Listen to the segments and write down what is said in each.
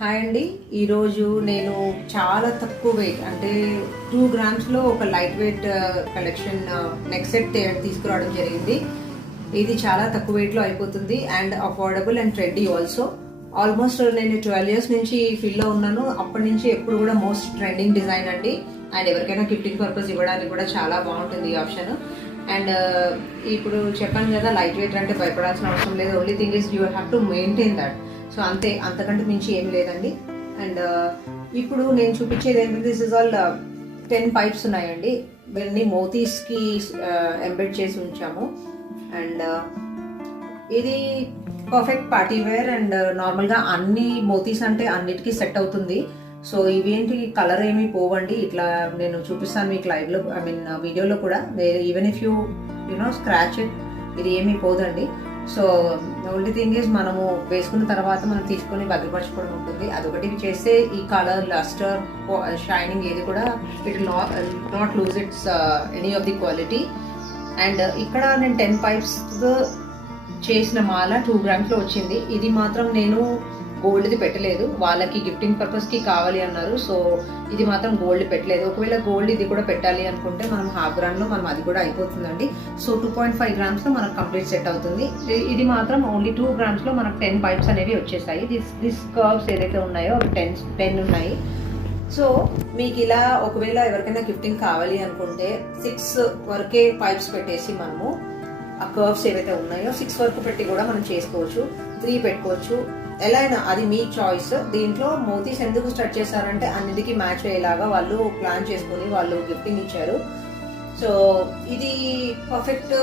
Hi అండి. ఈరోజు నేను చాలా తక్కువ వెయిట్ అంటే 2 గ్రామ్స్లో ఒక light weight collection neck set తీసుకురావడం జరిగింది. ఇది చాలా తక్కువ వెయిట్లో అయిపోతుంది and affordable and trendy also. Almost నేను 12 ఇయర్స్ నుంచి ఫీల్డ్లో ఉన్నాను. అప్పటి నుంచి ఎప్పుడు కూడా మోస్ట్ ట్రెండింగ్ డిజైన్ అండి. అండ్ ఎవరికైనా గిఫ్టింగ్ పర్పస్ ఇవ్వడానికి కూడా చాలా బాగుంటుంది ఈ ఆప్షన్. అండ్ ఇప్పుడు చెప్పాను కదా, లైట్ వెయిట్ అంటే భయపడాల్సిన అవసరం లేదు. Only thing is you have to maintain that. So అంతకంటే మించి ఏం లేదండి. అండ్ ఇప్పుడు నేను చూపించేది ఏంటంటే దిస్ ఇస్ ఆల్ 10 పైప్స్ ఉన్నాయండి. వీళ్ళని మోతీస్కి ఎంబెడ్ చేసి ఉంచాము. అండ్ ఇది పర్ఫెక్ట్ పార్టీ వేర్ అండ్ నార్మల్గా అన్ని మోతీస్ అంటే అన్నిటికీ సెట్ అవుతుంది. సో ఇవేంటి కలర్ ఏమీ పోవండి. ఇట్లా నేను చూపిస్తాను మీకు లైవ్లో, ఐ మీన్ వీడియోలో కూడా. Even if you know scratch it, ఇది ఏమీ పోదండి. సో ఓన్లీ థింగ్ ఈజ్ మనము వేసుకున్న తర్వాత మనం తీసుకొని భద్రపరచుకోవడం ఉంటుంది. అదొకటి చేస్తే ఈ కలర్, లస్టర్, షైనింగ్ ఏది కూడా it not lose it's any of the quality. And ఇక్కడ నేను 10 పైప్స్ చేసిన మాల 2 గ్రామ్స్లో వచ్చింది. ఇది మాత్రం నేను గోల్డ్ది పెట్టలేదు, వాళ్ళకి గిఫ్టింగ్ పర్పస్కి కావాలి అన్నారు. సో ఇది మాత్రం గోల్డ్ పెట్టలేదు. ఒకవేళ గోల్డ్ ఇది కూడా పెట్టాలి అనుకుంటే మనం 1/2 గ్రామ్లో మనం అది కూడా అయిపోతుందండి. సో 2.5 గ్రామ్స్లో మనకు కంప్లీట్ సెట్ అవుతుంది. ఇది మాత్రం ఓన్లీ 2 గ్రామ్స్లో మనకు 10 పైప్స్ అనేవి వచ్చేసాయి. దిస్ కర్వ్స్ ఏదైతే ఉన్నాయో అవి 10 ఉన్నాయి. సో మీకు ఇలా ఒకవేళ ఎవరికైనా గిఫ్టింగ్ కావాలి అనుకుంటే 6 వరకే పైప్స్ పెట్టేసి మనము ఆ కర్వ్స్ ఏవైతే ఉన్నాయో 6 వరకు పెట్టి కూడా మనం చేసుకోవచ్చు. 3 పెట్టుకోవచ్చు, ఎలా అయినా అది మీ చాయిస్. దీంట్లో మోతీస్ ఎందుకు స్టార్ట్ చేశారంటే అన్నిటికీ మ్యాచ్ అయ్యేలాగా వాళ్ళు ప్లాన్ చేసుకుని వాళ్ళు గిఫ్టింగ్ ఇచ్చారు. సో ఇది పర్ఫెక్ట్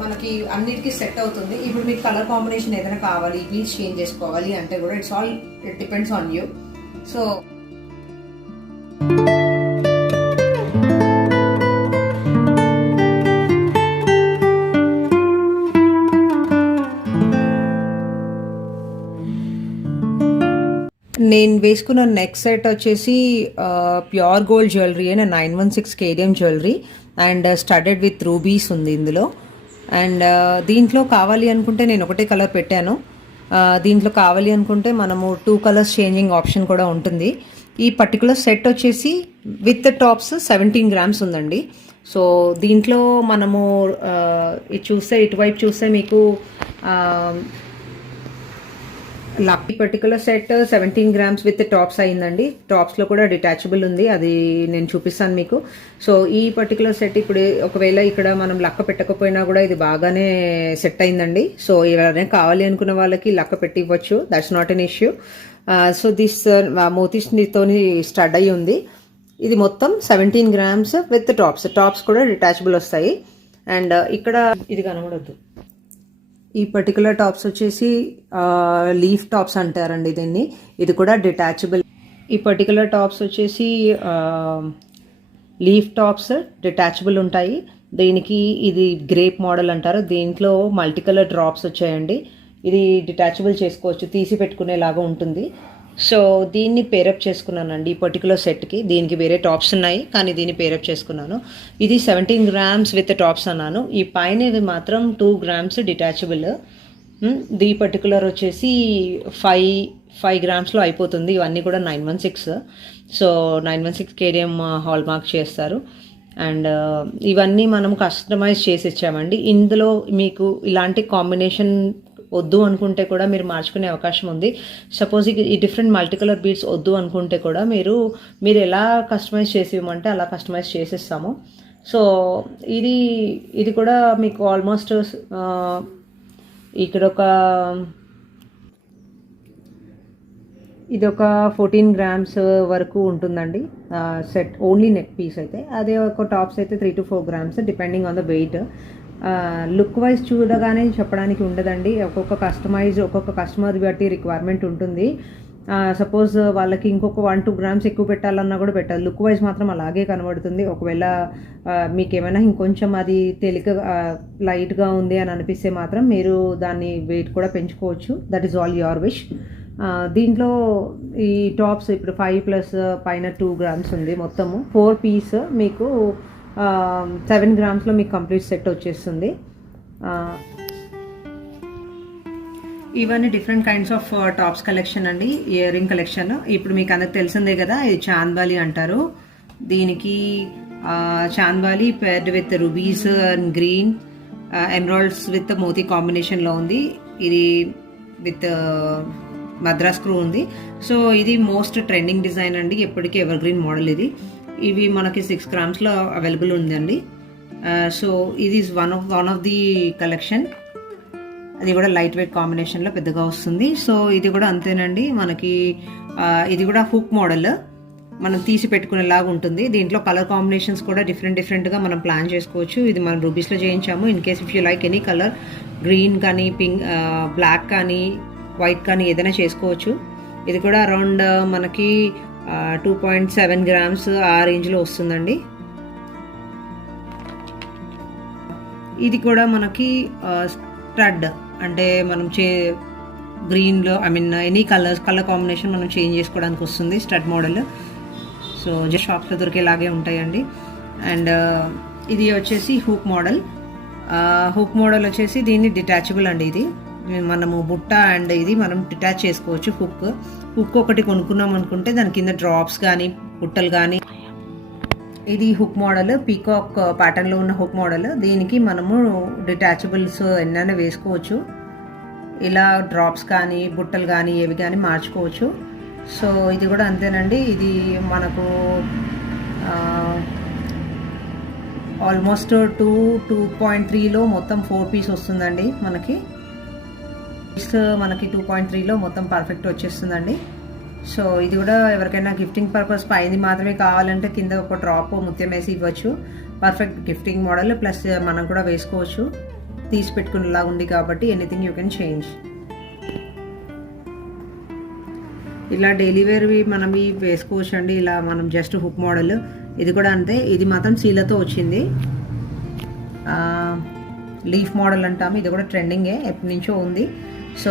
మనకి అన్నిటికీ సెట్ అవుతుంది. ఇప్పుడు మీకు కలర్ కాంబినేషన్ ఏదైనా కావాలి, ప్లీజ్ చేంజ్ చేసుకోవాలి అంటే కూడా it depends on you. So నేను వేసుకున్న నెక్ సెట్ వచ్చేసి ప్యూర్ గోల్డ్ జ్యువెలరీ అయిన 916 KDM jewellery and studded with rubies ఉంది ఇందులో. అండ్ దీంట్లో కావాలి అనుకుంటే నేను ఒకటే కలర్ పెట్టాను. దీంట్లో కావాలి అనుకుంటే మనము 2 కలర్స్ చేంజింగ్ ఆప్షన్ కూడా ఉంటుంది. ఈ పర్టికులర్ సెట్ వచ్చేసి విత్ టాప్స్ 17 గ్రామ్స్ ఉందండి. సో దీంట్లో మనము ఇటువైపు చూస్తే మీకు ఈ particular set 17 grams with tops అయిందండి. టాప్స్లో కూడా డిటాచబుల్ ఉంది, అది నేను చూపిస్తాను మీకు. సో ఈ పర్టికులర్ సెట్ ఇప్పుడు ఒకవేళ ఇక్కడ మనం లక్క పెట్టకపోయినా కూడా ఇది బాగానే సెట్ అయిందండి. సో ఎవరైనా కావాలి అనుకున్న వాళ్ళకి లక్క పెట్టి ఇవ్వచ్చు, that's not an issue. So this మోతీస్తో స్టడ్ అయ్యి ఉంది. ఇది మొత్తం 17 గ్రామ్స్ విత్ టాప్స్ కూడా డిటాచబుల్ వస్తాయి. అండ్ ఇక్కడ ఇది కనబడద్దు, ఈ పర్టికులర్ టాప్స్ వచ్చేసి లీఫ్ టాప్స్ అంటారండి దీన్ని. ఇది కూడా డిటాచబుల్. ఈ పర్టికులర్ టాప్స్ వచ్చేసి లీఫ్ టాప్స్ డిటాచబుల్ ఉంటాయి. దీనికి ఇది గ్రేప్ మోడల్ అంటారు. దీంట్లో మల్టీ కలర్ డ్రాప్స్ వచ్చాయండి. ఇది డిటాచబుల్ చేసుకోవచ్చు, తీసి పెట్టుకునేలాగా ఉంటుంది. సో దీన్ని పేరప్ చేసుకున్నానండి ఈ పర్టికులర్ సెట్కి. దీనికి వేరే టాప్స్ ఉన్నాయి కానీ దీన్ని పేరప్ చేసుకున్నాను. ఇది 17 గ్రామ్స్ విత్ టాప్స్ అన్నాను. ఈ పైన ఇవి మాత్రం 2 గ్రామ్స్ డిటాచబుల్. ఈ పర్టికులర్ వచ్చేసి 5 గ్రామ్స్లో అయిపోతుంది. ఇవన్నీ కూడా 916. సో 916 కేడిఎం హాల్ మార్క్ చేస్తారు. అండ్ ఇవన్నీ మనం కస్టమైజ్ చేసి ఇచ్చామండి. ఇందులో మీకు ఇలాంటి కాంబినేషన్ వద్దు అనుకుంటే కూడా మీరు మార్చుకునే అవకాశం ఉంది. సపోజ్ ఈ డిఫరెంట్ మల్టీ కలర్ బీడ్స్ వద్దు అనుకుంటే కూడా మీరు ఎలా కస్టమైజ్ చేసి ఇవ్వమంటే అలా కస్టమైజ్ చేసిస్తాము. సో ఇది కూడా మీకు ఆల్మోస్ట్ ఇక్కడ ఇది ఒక 14 గ్రామ్స్ వరకు ఉంటుందండి సెట్, ఓన్లీ నెక్ పీస్ అయితే. అదే ఒక టాప్స్ అయితే 3 to 4 grams depending on the weight. Look wise చూడగానే చెప్పడానికి ఉండదండి. ఒక్కొక్క కస్టమర్ బట్టి రిక్వైర్మెంట్ ఉంటుంది. సపోజ్ వాళ్ళకి ఇంకొక 1-2 గ్రామ్స్ ఎక్కువ పెట్టాలన్నా కూడా పెట్టాలి. లుక్ వైజ్ మాత్రం అలాగే కనబడుతుంది. ఒకవేళ మీకు ఏమైనా ఇంకొంచెం అది లైట్గా ఉంది అని అనిపిస్తే మాత్రం మీరు దాన్ని వెయిట్ కూడా పెంచుకోవచ్చు. That is all your wish. దీంట్లో ఈ టాప్స్ ఇప్పుడు 5+ పైన 2 గ్రామ్స్ ఉంది. మొత్తము 4 పీస్ మీకు 7 గ్రామ్స్లో మీకు కంప్లీట్ సెట్ వచ్చేస్తుంది. ఇవన్నీ different kinds of tops collection అండి, ఇయర్ రింగ్ కలెక్షన్. ఇప్పుడు మీకు అందరికి తెలిసిందే కదా, ఇది చాంద్బాలి అంటారు. దీనికి chandbali paired with rubies and green emeralds with moti కాంబినేషన్లో ఉంది. ఇది విత్ మద్రాస్ స్క్రూ ఉంది. సో ఇది మోస్ట్ ట్రెండింగ్ డిజైన్ అండి, ఎప్పటికీ ఎవర్ గ్రీన్ మోడల్ ఇది. ఇవి మనకి 6 grams అవైలబుల్ ఉందండి. సో ఇది వన్ ఆఫ్ ది కలెక్షన్. అది కూడా లైట్ వెయిట్ కాంబినేషన్లో పెద్దగా వస్తుంది. సో ఇది కూడా అంతేనండి, మనకి ఇది కూడా హుక్ మోడల్, మనం తీసి పెట్టుకునేలాగా ఉంటుంది. దీంట్లో కలర్ కాంబినేషన్స్ కూడా డిఫరెంట్గా మనం ప్లాన్ చేసుకోవచ్చు. ఇది మనం రూబీస్లో చేయించాము. In case if you like any colour, green కానీ పింక్, బ్లాక్ కానీ వైట్ కానీ ఏదైనా చేసుకోవచ్చు. ఇది కూడా అరౌండ్ మనకి 2.7 grams ఆ రేంజ్లో వస్తుందండి. ఇది కూడా మనకి స్టడ్, అంటే మనం గ్రీన్లో ఎనీ కలర్ కాంబినేషన్ మనం చేంజ్ చేసుకోవడానికి వస్తుంది, స్టడ్ మోడల్. సో జస్ట్ షాప్స్లో దొరికేలాగే ఉంటాయండి. అండ్ ఇది వచ్చేసి హూక్ మోడల్. హూక్ మోడల్ వచ్చేసి దీన్ని డిటాచబుల్ అండి. ఇది మనము బుట్ట అండ్ ఇది మనం డిటాచ్ చేసుకోవచ్చు. హుక్ ఒకటి కొనుక్కున్నాం అనుకుంటే దాని కింద డ్రాప్స్ కానీ బుట్టలు కానీ. ఇది హుక్ మోడల్, పీకాక్ ప్యాటర్న్లో ఉన్న హుక్ మోడల్. దీనికి మనము డిటాచబుల్స్ ఎన్నైనా వేసుకోవచ్చు. ఇలా డ్రాప్స్ కానీ బుట్టలు కానీ ఏవి కానీ మార్చుకోవచ్చు. సో ఇది కూడా అంతేనండి. ఇది మనకు ఆల్మోస్ట్ 2.3లో మొత్తం 4 పీస్ వస్తుందండి. మనకి 2.3లో మొత్తం పర్ఫెక్ట్ వచ్చేస్తుందండి. సో ఇది కూడా ఎవరికైనా గిఫ్టింగ్ పర్పస్ పైది మాత్రమే కావాలంటే కింద ఒక డ్రాప్ ముత్యం వేసి ఇవ్వచ్చు. పర్ఫెక్ట్ గిఫ్టింగ్ మోడల్, ప్లస్ మనం కూడా వేసుకోవచ్చు. తీసి పెట్టుకునేలా ఉంది కాబట్టి ఎనీథింగ్ యూ కెన్ చేంజ్. ఇలా డైలీ వేర్వి మనం వేసుకోవచ్చు అండి. ఇలా మనం జస్ట్ హుక్ మోడల్. ఇది కూడా అంతే, ఇది మాత్రం సీలతో వచ్చింది. లీఫ్ మోడల్ అంటాము, ఇది కూడా ట్రెండింగే, ఎప్పటి నుంచో ఉంది. సో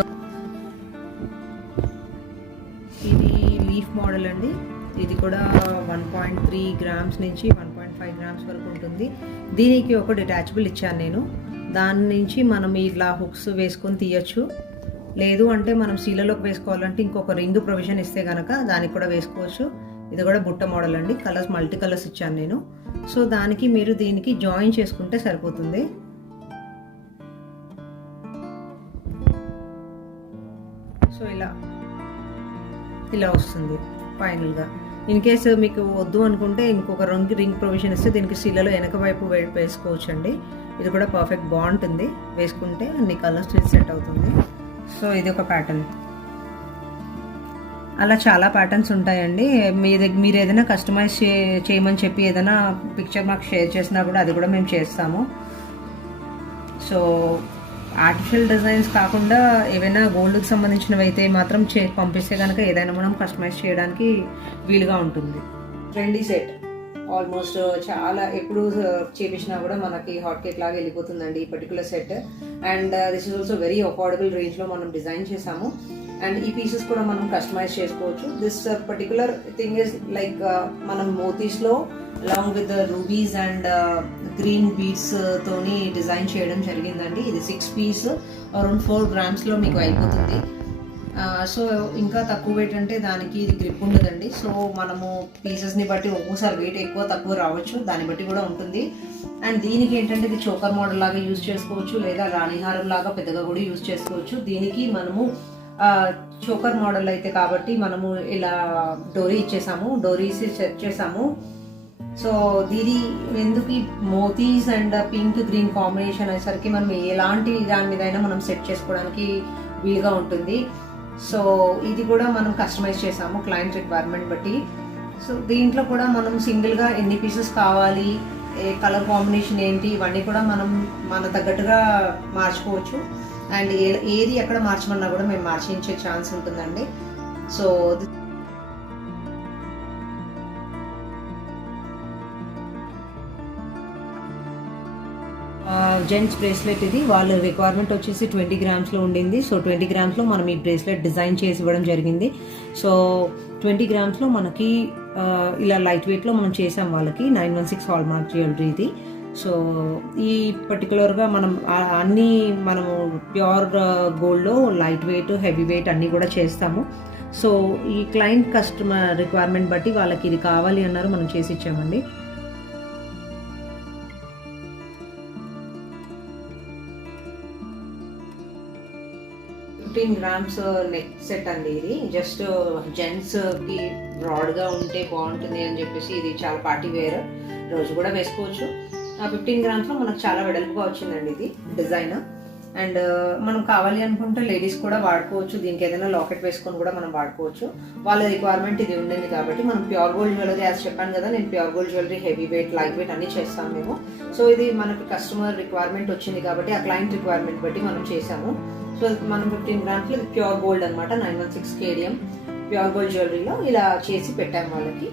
ఇది లీఫ్ మోడల్ అండి. ఇది కూడా 1.3 grams నుంచి 1.5 grams వరకు ఉంటుంది. దీనికి ఒక డిటాచబుల్ ఇచ్చాను నేను. దాని నుంచి మనం ఇట్లా హుక్స్ వేసుకొని తీయచ్చు. లేదు అంటే మనం సీలలోకి వేసుకోవాలంటే ఇంకొక రింగ్ ప్రొవిజన్ ఇస్తే కనుక దానికి కూడా వేసుకోవచ్చు. ఇది కూడా బుట్ట మోడల్ అండి. కలర్స్ మల్టీ కలర్స్ ఇచ్చాను నేను. సో దానికి మీరు దీనికి జాయిన్ చేసుకుంటే సరిపోతుంది. సో ఇలా వస్తుంది ఫైనల్గా. ఇన్ కేసు మీకు వద్దు అనుకుంటే ఇంకొక రింగ్ ప్రొవిజన్ ఇస్తే దీనికి సీలలో వెనక వైపు వేసుకోవచ్చు అండి. ఇది కూడా పర్ఫెక్ట్ బాగుంటుంది, వేసుకుంటే అన్ని కలర్స్ సెట్ అవుతుంది. సో ఇది ఒక ప్యాటర్న్. అలా చాలా ప్యాటర్న్స్ ఉంటాయండి. మీరు ఏదైనా కస్టమైజ్ చేయమని చెప్పి ఏదైనా పిక్చర్ మాకు షేర్ చేసినా కూడా అది కూడా మేము చేస్తాము. సో ఆర్టిఫిషియల్ డిజైన్స్ కాకుండా ఏవైనా గోల్డ్కి సంబంధించినవి అయితే మాత్రం పంపిస్తే కనుక ఏదైనా మనం కస్టమైజ్ చేయడానికి వీలుగా ఉంటుంది. ట్రెండీ సెట్ ఆల్మోస్ట్ చాలా ఎప్పుడు చేపించినా కూడా మనకి హాట్ కేక్ లాగా వెళ్ళిపోతుందండి ఈ particular set. And this is also very affordable రేంజ్లో మనం డిజైన్ చేసాము. అండ్ ఈ పీసెస్ కూడా మనం కస్టమైజ్ చేసుకోవచ్చు. This particular thing is like మనం మోతీస్లో along with rubies and green beads తోని డిజైన్ చేయడం జరిగిందండి. ఇది 6 piece అరౌండ్ 4 grams మీకు అయిపోతుంది. సో ఇంకా తక్కువ వెయిట్ అంటే దానికి ఇది గ్రిప్ ఉండదండి. సో మనము పీసెస్ని బట్టి ఒక్కోసారి వెయిట్ ఎక్కువ తక్కువ రావచ్చు, దాన్ని బట్టి కూడా ఉంటుంది. అండ్ దీనికి ఏంటంటే ఇది చోకర్ మోడల్ లాగా యూజ్ చేసుకోవచ్చు, లేదా రాణిహారం లాగా పెద్దగా కూడా యూజ్ చేసుకోవచ్చు. దీనికి మనము చోకర్ మోడల్ అయితే కాబట్టి మనము ఇలా డోరీ ఇచ్చేసాము, డోరీస్ సెట్ చేసాము. సో దీని ఎందుకు మోతీస్ అండ్ పింక్ గ్రీన్ కాంబినేషన్ అయ్యేసరికి మనం ఎలాంటి దాని మీదైనా మనం సెట్ చేసుకోవడానికి వీలుగా ఉంటుంది. సో ఇది కూడా మనం కస్టమైజ్ చేసాము క్లయింట్ రిక్వైర్మెంట్ బట్టి. సో దీంట్లో కూడా మనం సింగిల్గా ఎన్ని పీసెస్ కావాలి, ఏ కలర్ కాంబినేషన్ ఏంటి, ఇవన్నీ కూడా మనం మన తగ్గట్టుగా మార్చుకోవచ్చు. అండ్ ఏది ఎక్కడ మార్చమన్నా కూడా మేము మార్చించే ఛాన్స్ ఉంటుందండి. సో జెంట్స్ బ్రేస్లెట్ ఇది. వాళ్ళ రిక్వైర్మెంట్ వచ్చేసి 20 grams ఉండింది. సో 20 grams మనం ఈ బ్రేస్లెట్ డిజైన్ చేసి ఇవ్వడం జరిగింది. సో 20 grams మనకి ఇలా లైట్ వెయిట్లో మనం చేసాం వాళ్ళకి. 916 హాల్ మార్క్ జ్యువెలరీ ఇది. సో ఈ పర్టికులర్గా మనము ప్యూర్ గోల్డ్లో లైట్ వెయిట్, హెవీ వెయిట్ అన్నీ కూడా చేస్తాము. సో ఈ క్లయింట్ కస్టమర్ రిక్వైర్మెంట్ బట్టి వాళ్ళకి ఇది కావాలి అన్నారు, మనం చేసి ఇచ్చామండి. గ్రామ్స్ నెక్ సెట్ అండి. ఇది జస్ట్ జెంట్స్కి బ్రాడ్గా ఉంటే బాగుంటుంది అని చెప్పేసి ఇది చాలా పార్టీ వేర్, రోజు కూడా వేసుకోవచ్చు. 15 గ్రామ్స్లో మనకు చాలా వెడల్పుగా వచ్చిందండి ఇది డిజైన్. అండ్ మనం కావాలి అనుకుంటే లేడీస్ కూడా వాడుకోవచ్చు, దీనికి ఏదైనా లాకెట్ వేసుకొని కూడా మనం వాడుకోవచ్చు. వాళ్ళ రిక్వైర్మెంట్ ఇది ఉండింది కాబట్టి మనం ప్యూర్ గోల్డ్ జ్యువెలరీ, యాజ్ చెప్పాను కదా నేను pure gold jewellery heavy weight, light weight అన్ని చేస్తాము మేము. సో ఇది మనకి కస్టమర్ రిక్వైర్మెంట్ వచ్చింది కాబట్టి ఆ క్లయింట్ రిక్వైర్మెంట్ బట్టి మనం చేసాము. సో మనం 15 గ్రామ్స్లో ప్యూర్ గోల్డ్ అనమాట, 916 కేడిఎం ప్యూర్ గోల్డ్ జ్యువెలరీలో ఇలా చేసి పెట్టాము వాళ్ళకి.